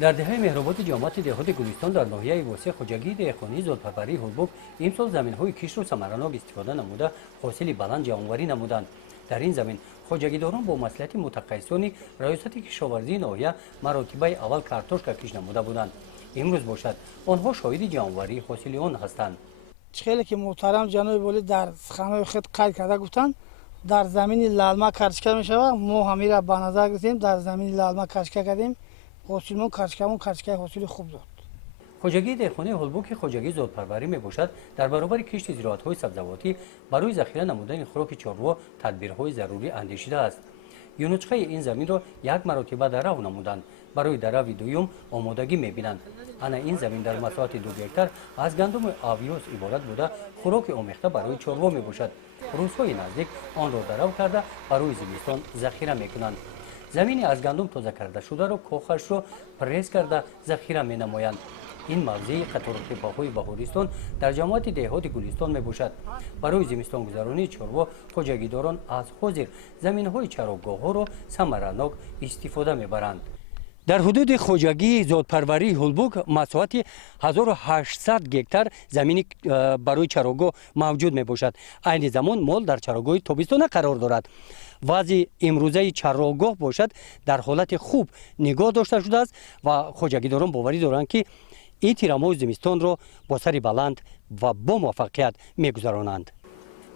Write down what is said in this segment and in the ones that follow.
در دهه مهرآباد جامعات دهات گلستان در ناحیه واسع خوجگی دهقانی زادپروری هولبوک امسال زمین‌های کشت و ثمرناک استفاده نموده حاصل بلند جوانوری نمودند. در این زمین خوجگیداران با مصلحت متخصصان ریاست کشاورزی ناحیه مراتبه اول کارتوشکا کشت نموده بودند. امروز باشد آنها شاهد جوانوری حاصل آن هستند. خیلی که محترم جناب والی در سخنهای خود قید کرده گفتند در زمین لالما کاشکا میشود. ما همین را به نظر گرفتیم در زمین لالما کاشکا کردیم. حاصلمون کاشکای حاصل خوب داد. خوجگی دهقانی هولبوک خوجگی زادپروری میباشد در برابر کشت زراعت‌های سبزواتی برای ذخیره نمودن خوراک چاروا تدبیرهای ضروری اندیشیده است. یونچخه این زمین را یک مرتبه درو نمودند. برای درو دوم آمادگی میبینند. انا این زمین در مساحت 2 هکتار از گندم آویوس عبارت بوده خوراک آمیخته برای چاروا میباشد. روزهای نزدیک آن را درو کرده برای زمستان ذخیره میکنند. زمینی از گندم تازه کرده شده را کوخش را پرس کرده ذخیره می نمایند. این موضع قطار تپه‌های بهارستان در جماعت دهات گلستان می باشد. برای زمستان گذرانی چاروا خوجگیداران از حاضر زمین‌های چراگاه‌ها را ثمرناک استفاده میبرند. در حدود خوجگی زادپروری هولبوک مساحت 1800 گکتار زمین برای چراگاه موجود می باشد. این زمان مال در چراگاه تابستانه قرار دارد. وضع امروزه چراگاه باشد در حالت خوب نگاه داشته شده است و خوجگیداران باوری دارند که این تیرمای زمستان را با سر بلند و با موفقیت میگذرانند.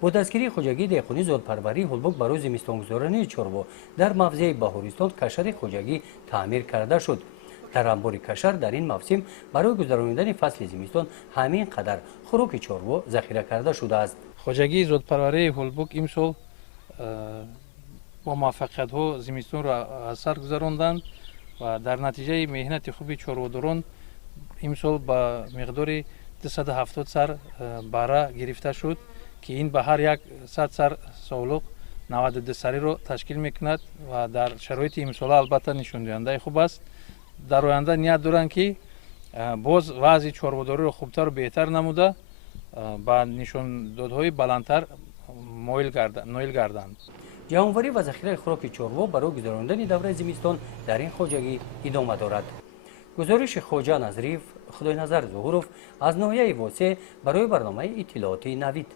با دستگیری خوجگی دهقانی زادپروری هولبوک برای زمستان گذرانی چاروا در موضع بهارستان کشر خوجگی تعمیر کرده شد. در انبار کشر در این موسم برای گذراندن فصل زمستان همین قدر خوراک چاروا ذخیره کرده شده است. خوجگی زادپروری هولبوک امسال با موفقیت ها زمستان را از سر گذراندند و در نتیجه مهنت خوبی چارواداران امسال با مقدار 270 سر بره گرفته شد که این به هر 100 سر ساولق 92 سری را تشکیل میکند و در شرایط امسال البته نشان دهنده خوب است. در آینده نیت دارند که باز وضع چارواداری را خوبتر و بهتر نموده با نشان دادهای بلندتر نایل گردند. جمع‌آوری و ذخیره خوراک چاروا برای گذراندن دوره زمستان در این خوجگی ادامه دارد. گزارش خواجه نظریف خدای نظر ظهوروف از ناحیه واسع برای برنامه اطلاعاتی نوید.